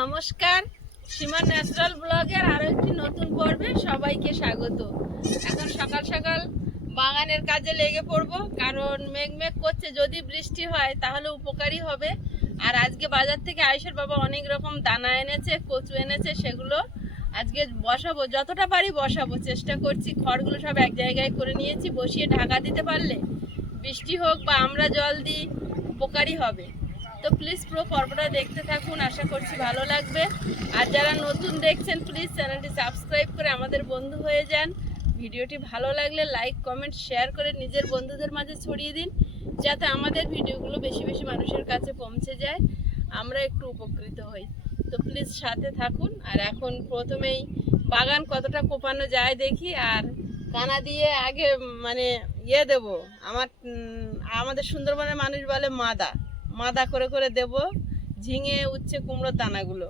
নমস্কার, সীমা ন্যাচারাল ব্লগের আরো একটি নতুন পর্বে সবাইকে স্বাগত। এখন সকাল সকাল বাগানের কাজে লেগে পড়বো, কারণ মেঘ করছে। যদি বৃষ্টি হয় তাহলে উপকারী হবে। আর আজকে বাজার থেকে আয়ুষের বাবা অনেক রকম দানা এনেছে, কচু এনেছে, সেগুলো আজকে বসাবো। যতটা পারি বসাবো, চেষ্টা করছি। খড়গুলো সব এক জায়গায় করে নিয়েছি, বসিয়ে ঢাকা দিতে পারলে বৃষ্টি হোক বা আমরা জল দিই, উপকারী হবে। তো প্লিজ পুরো পর্বটা দেখতে থাকুন, আশা করছি ভালো লাগবে। আর যারা নতুন দেখছেন প্লিজ চ্যানেলটি সাবস্ক্রাইব করে আমাদের বন্ধু হয়ে যান। ভিডিওটি ভালো লাগলে লাইক কমেন্ট শেয়ার করে নিজের বন্ধুদের মাঝে ছড়িয়ে দিন, যাতে আমাদের ভিডিওগুলো বেশি বেশি মানুষের কাছে পৌঁছে যায়, আমরা একটু উপকৃত হই। তো প্লিজ সাথে থাকুন। আর এখন প্রথমেই বাগান কতটা কোপানো যায় দেখি। আর কানা দিয়ে আগে দেবো। আমাদের সুন্দরবনের মানুষ বলে মাদা করে করে দেব ঝিঙে, উচ্ছে, কুমড়োর দানাগুলো।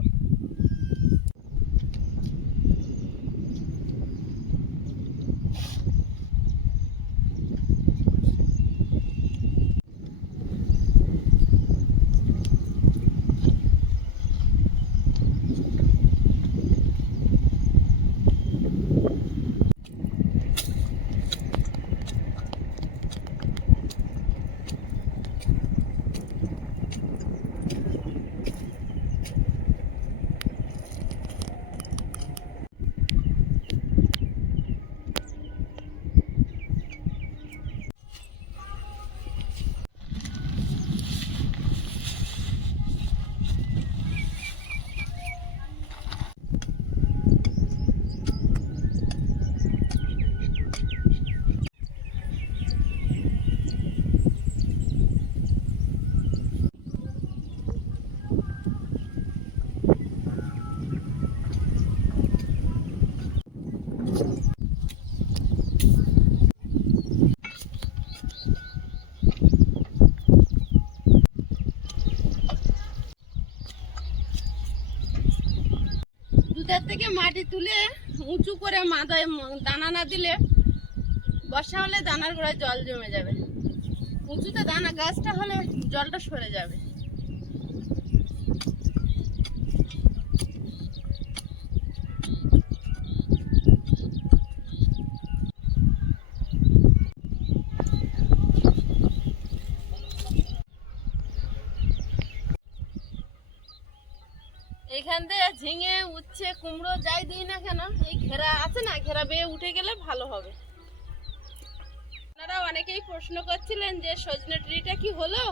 দুধের থেকে মাটি তুলে উঁচু করে মাথায় দানা না দিলে বর্ষা হলে দানার গোড়ায় জল জমে যাবে। উঁচুতে দানা গাছটা হলে জলটা সরে যাবে। এইখান থেকে ঝিঙে, উচ্ছে, কুমড়ো যাই দিই না কেন, এই ঘেরা আছে না, ঘেরা বেয়ে উঠে গেলে ভালো হবে। আপনারা অনেকেই প্রশ্ন করছিলেন যে সজনে ট্রিটা কি হলো,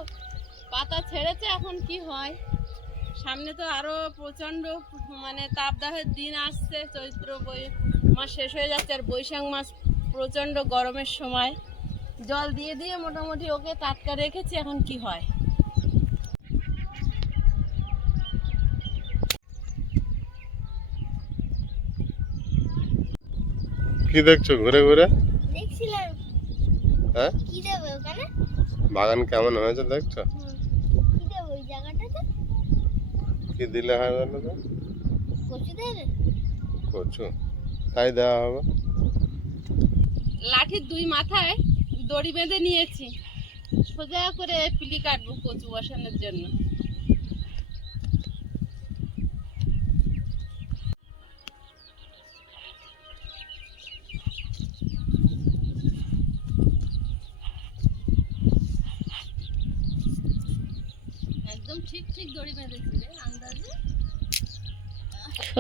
পাতা ছেড়েছে, এখন কি হয়। সামনে তো আরো প্রচন্ড তাপদাহের দিন আসছে। চৈত্র মাস শেষ হয়ে যাচ্ছে, আর বৈশাখ মাস প্রচন্ড গরমের সময়। জল দিয়ে দিয়ে মোটামুটি ওকে টাটকা রেখেছি, এখন কি হয়। কি দেখছো ঘুরে ঘুরে? দেখছিলাম। হ্যাঁ, কি দেব ওখানে? বাগান কেমন হয়েছে দেখছো? কি দেব ওই জায়গাটাতে? কি দিলে হয় বলো তো? কচু দেবে? কচু তাই দেওয়া হবে। লাঠির দুই মাথায় দড়ি বেঁধে নিয়েছি, সোজা করে পিলি কাটবো কচু বসানোর জন্য। একদম ঠিক ঠিক দড়ি বেঁধেছি রে, আন্দাজে।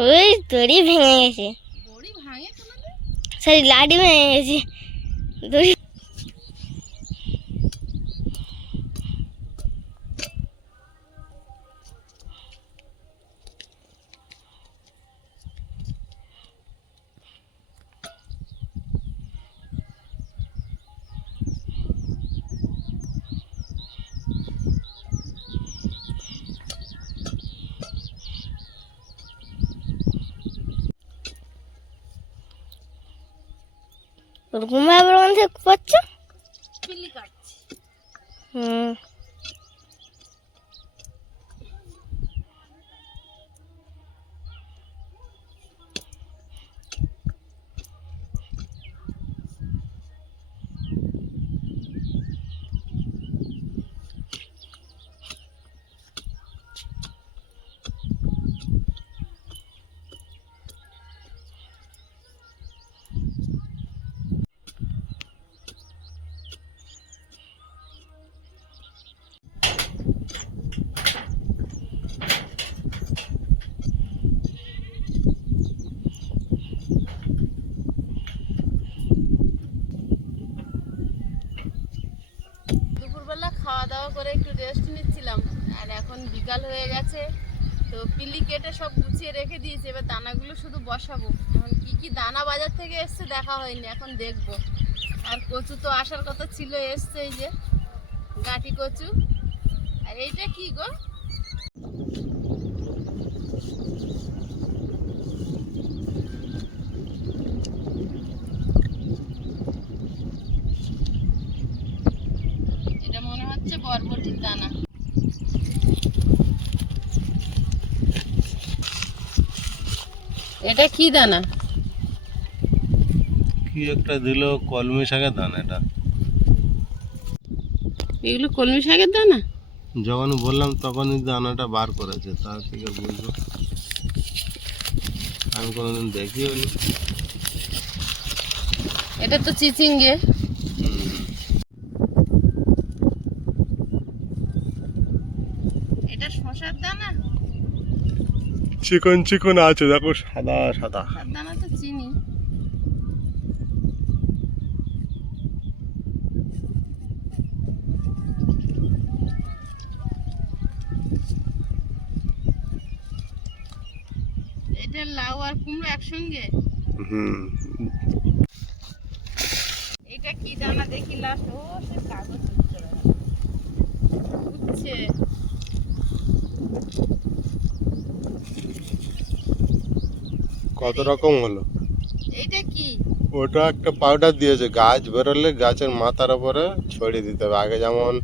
ওই দড়ি ভেঙে গেছে, দড়ি ভাঙে কোনোদিন? সরি লাঠি ভেঙে গেছে দড়ি। ওরকম ভাবে বলতে পারছো? পিলি কাটছি। হুম, খাওয়া দাওয়া করে একটু রেস্ট নিচ্ছিলাম, আর এখন বিকাল হয়ে গেছে। তো পিলি কেটে সব গুছিয়ে রেখে দিয়েছি, এবার দানাগুলো শুধু বসাবো। এখন কি কি দানা বাজার থেকে এসছে দেখা হয়নি, এখন দেখবো। আর কচু তো আসার কথা ছিল, এসছে এই যে গাঁটি কচু। আর এইটা কি গো? এটা মনে হচ্ছে বরবটির দানা। এটা কি দানা? কি একটা দিল, কলমি শাকের দানা। এটা এগুলো কলমি শাকের দানা? যখন বললাম তখনই দানাটা বার করেছে, তার থেকে বুঝবো। আমি কোনোদিন দেখিও নি। এটা তো চিচিঙ্গে। এটা শসার দানা। চিকন চিকন আছে, দেখো সাদা সাদা। শসার দানা তো চিনি। এটা লাউ আর কুমড়ো একসঙ্গে। হুম। এটা কি দানা দেখি লাস্ট? ও সে কাগজ উঠছে। কত রকম হলো? এইটা কি? ওটা একটা পাউডার দিয়েছে, গাছ বেরোলে গাছের মাথার উপরে ছড়িয়ে দিতে হবে। আগে যেমন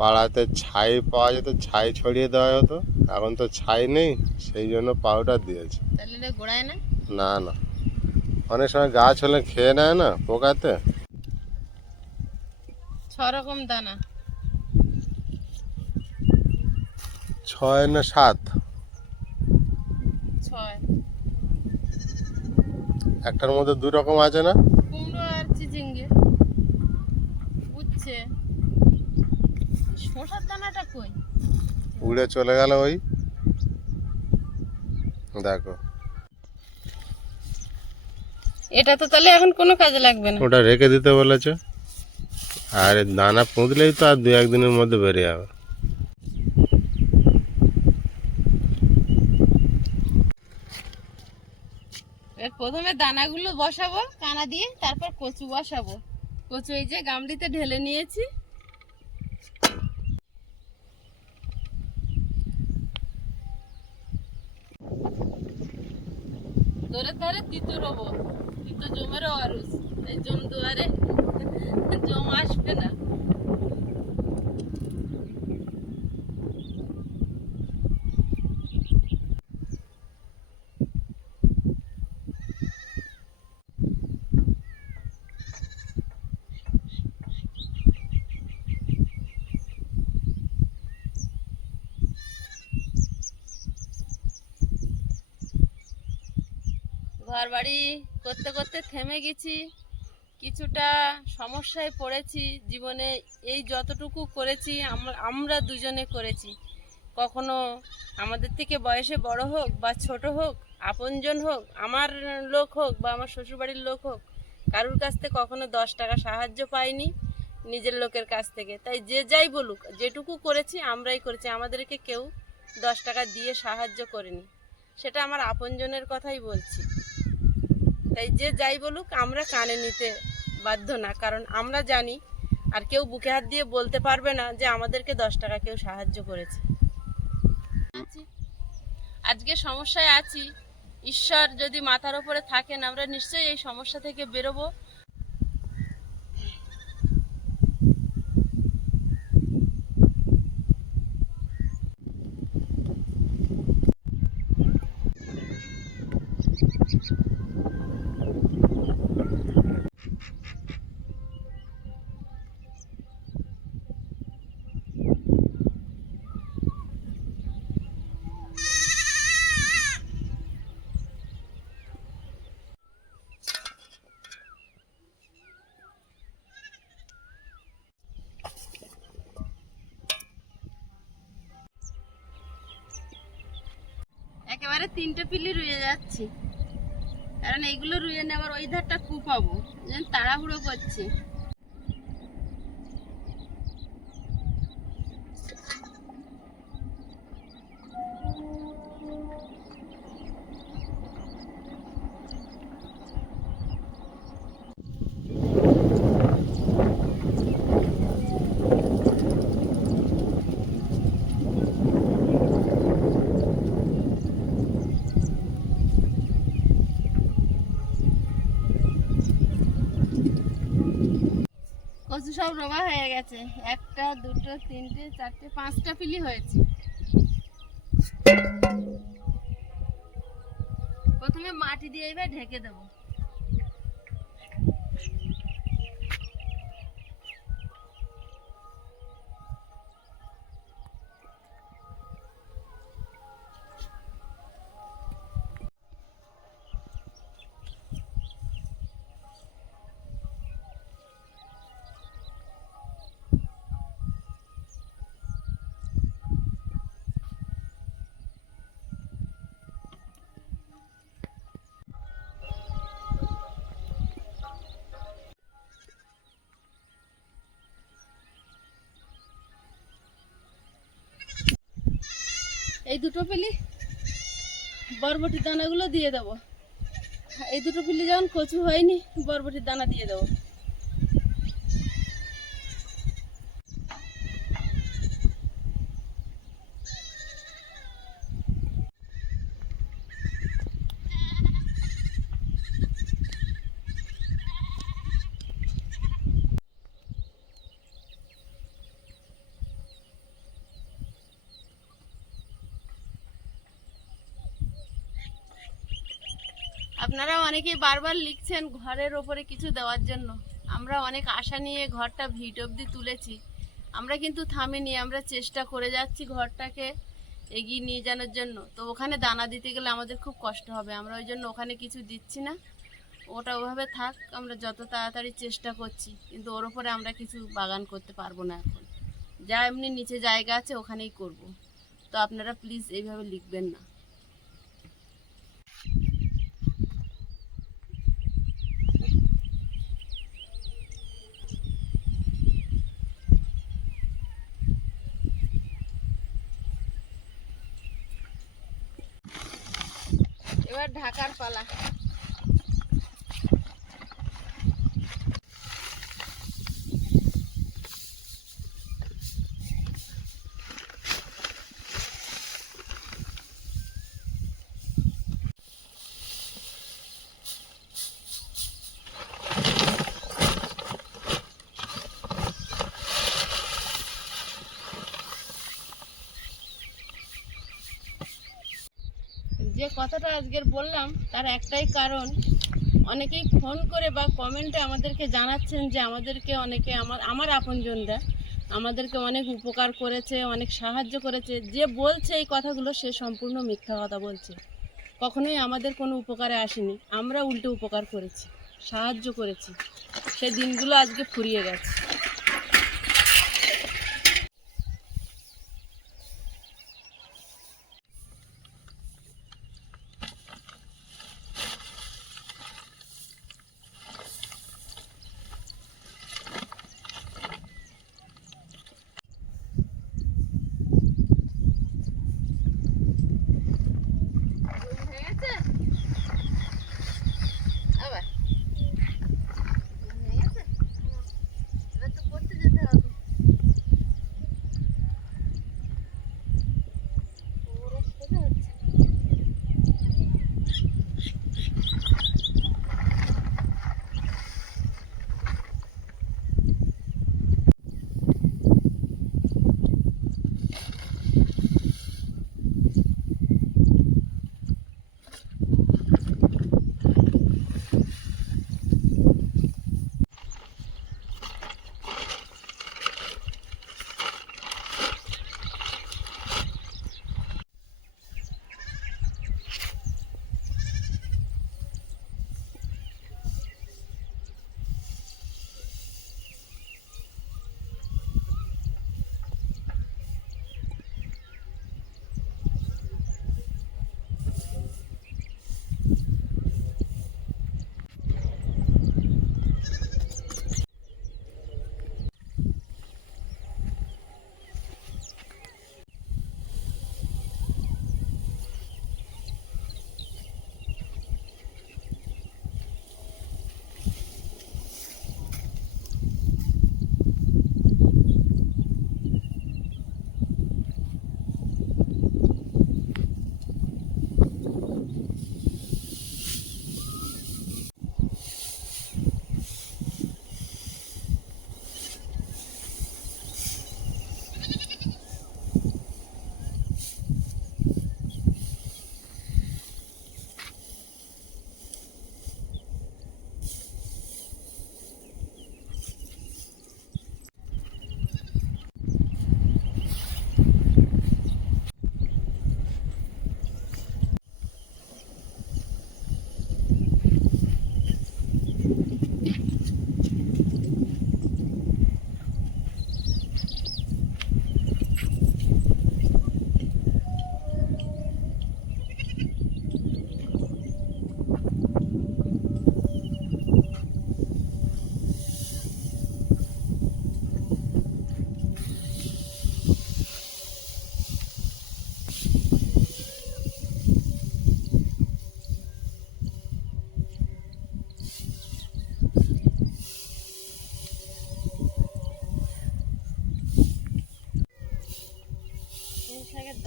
পাড়াতে ছাই পাওয়া যেত, ছাই ছড়িয়ে দেওয়া হতো, এখন তো ছাই নেই, সেই জন্য পাউডার দিয়েছে। তাহলে এটা গোড়ায় না? না না, অনেক সময় গাছ হলে খেয়ে নেয় না পোকাতে। 6 রকম দানা। 6 না 7? 6। একটার মধ্যে 2 রকম আছে না? কুমড়ো আর চিচিঙ্গে উঠছে। শসার দানাটা কই? উড়ে চলে গেল ওই, দেখো। এটা তো তাহলে এখন কোনো কাজে লাগবে না। ওটা রেখে দিতে বলেছে, আর এই দানা পুঁতলেই তো আর 2-1 দিনের মধ্যে বেরিয়ে যাবে। এর প্রথমে দানাগুলো বসাবো কানা দিয়ে, তারপর কচু বসাবো। কচু এই যে গামলিতে ঢেলে নিয়েছি। ধরে ধরে তিতো রবো, তিতো জমেরও আরুস, এই জম দুয়ারে জম আসবে না। ঘর বাড়ি করতে করতে থেমে গেছি, কিছুটা সমস্যায় পড়েছি জীবনে। এই যতটুকু করেছি আমরা দুজনে করেছি। কখনো আমাদের থেকে বয়সে বড় হোক বা ছোট হোক, আপনজন হোক, আমার লোক হোক বা আমার শ্বশুরবাড়ির লোক হোক, কারুর কাছ থেকে কখনো 10 টাকা সাহায্য পাইনি নিজের লোকের কাছ থেকে। তাই যে যাই বলুক, যেটুকু করেছি আমরাই করেছি, আমাদেরকে কেউ 10 টাকা দিয়ে সাহায্য করেনি। সেটা আমার আপনজনের কথাই বলছি। তাই যে যাই বলুক আমরা কানে নিতে বাধ্য না, কারণ আমরা জানি আর কেউ বুকে হাত দিয়ে বলতে পারবে না যে আমাদেরকে 10 টাকা কেউ সাহায্য করেছে। আজকে সমস্যায় আছি, ঈশ্বর যদি মাথার উপরে থাকেন আমরা নিশ্চয়ই এই সমস্যা থেকে বেরোবো। একেবারে 3টে পিলি রুয়ে যাচ্ছি, কারণ এইগুলো রুয়ে নেওয়ার ওই ধারটা কুপাবো, তাড়াহুড়ো করছি। কচু সব রোবা হয়ে গেছে, 1টা 2টো 3টে 4টে 5টা পিলি হয়েছে। প্রথমে মাটি দিয়ে এবার ঢেকে দেবো। এই দুটো পিলি বরবটির দানাগুলো দিয়ে দেবো। এই দুটো পিলি যখন কচু হয়নি, বরবটির দানা দিয়ে দেবো। আপনারা অনেকেই বারবার লিখছেন ঘরের ওপরে কিছু দেওয়ার জন্য। আমরা অনেক আশা নিয়ে ঘরটা ভিট অবধি তুলেছি, আমরা কিন্তু থামিনি, আমরা চেষ্টা করে যাচ্ছি ঘরটাকে এগিয়ে নিয়ে যাওয়ার জন্য। তো ওখানে দানা দিতে গেলে আমাদের খুব কষ্ট হবে, আমরা ওই জন্য ওখানে কিছু দিচ্ছি না। ওটা ওভাবে থাক, আমরা যত তাড়াতাড়ি চেষ্টা করছি, কিন্তু ওর ওপরে আমরা কিছু বাগান করতে পারবো না এখন। যা এমনি নিচে জায়গা আছে ওখানেই করব। তো আপনারা প্লিজ এইভাবে লিখবেন না। এবার ঢাকার পালা। যে কথাটা আজকের বললাম তার একটাই কারণ, অনেকেই ফোন করে বা কমেন্টে আমাদেরকে জানাচ্ছেন যে আমাদেরকে অনেকে আমার আপনজনরা আমাদেরকে অনেক উপকার করেছে, অনেক সাহায্য করেছে। যে বলছে এই কথাগুলো সে সম্পূর্ণ মিথ্যা কথা বলছে। কখনোই আমাদের কোনো উপকারে আসেনি, আমরা উল্টো উপকার করেছি, সাহায্য করেছি। সেই দিনগুলো আজকে ফুরিয়ে গেছে।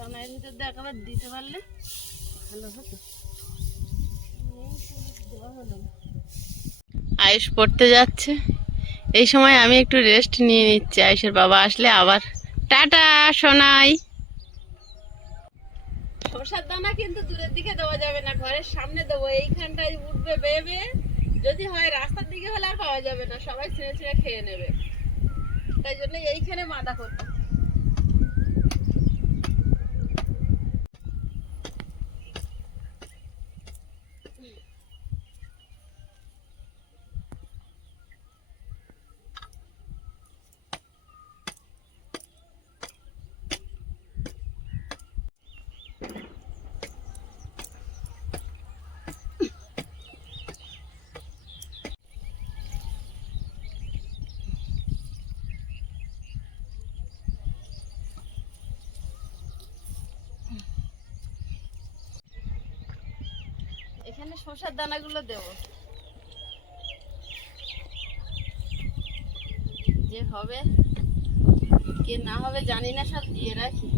দানার ভিতর দিয়ে একবার দিতে পারলে ভালো হতো। আয়ুষ পড়তে যাচ্ছে, এই সময় আমি একটু রেস্ট নিয়ে নিচ্ছি। আয়ুষের বাবা আসলে আবার টাটা শোনাই। সরষার দানা কিন্তু দূরের দিকে দেওয়া যাবে না, ঘরের সামনে দেবো। এইখানটায় উঠবে বেয়ে বেয়ে, যদি হয় রাস্তার দিকে হলে আর পাওয়া যাবে না, সবাই ছিঁড়ে ছিঁড়ে খেয়ে নেবে। তাই জন্য এইখানে বাঁধা করতে। এখানে শসার দানাগুলো দেবো, যে হবে কে না হবে জানি না, সব দিয়ে রাখি।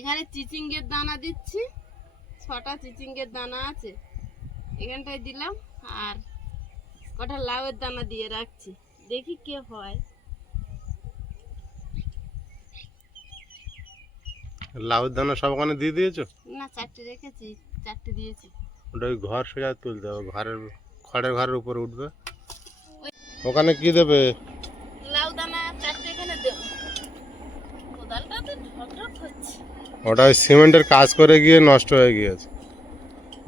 এখানে চিচিঙ্গের দানা দিচ্ছি, 6টা চিচিঙ্গের দানা আছে, এখানটায় দিলাম। আর কটা লাউয়ের দানা দিয়ে রাখছি, দেখি কি হয়। লাউয়ের দানা সব ওখানে দিয়ে দিয়েছো? না, 4টে রেখেছি, 4টে দিয়েছি। ওটা ওই ঘর সোজা তুলতে হবে, ঘরের খড়ের ঘরের উপরে উঠবে। ওখানে কি দেবে? লাউ দানা 4টে এখানে দেবো। কোদালটা তো ঝটঝট হচ্ছে। ওটা ওই সিমেন্টের কাজ করে গিয়ে নষ্ট হয়ে গিয়েছে,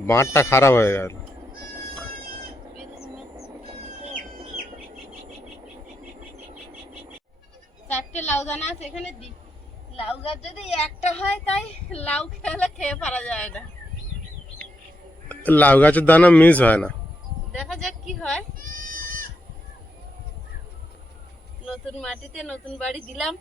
বাঁটটা খারাপ হয়ে গেল। 4টে লাউ দানা আছে, এখানে দি। লাউ গাছ যদি একটা হয়, তাই লাউ খেলে খেয়ে পারা যায় না। লাউ গাছের দানা মিস হয় না, দেখা যাক কি হয়। নতুন মাটিতে নতুন বাড়ি দিলাম।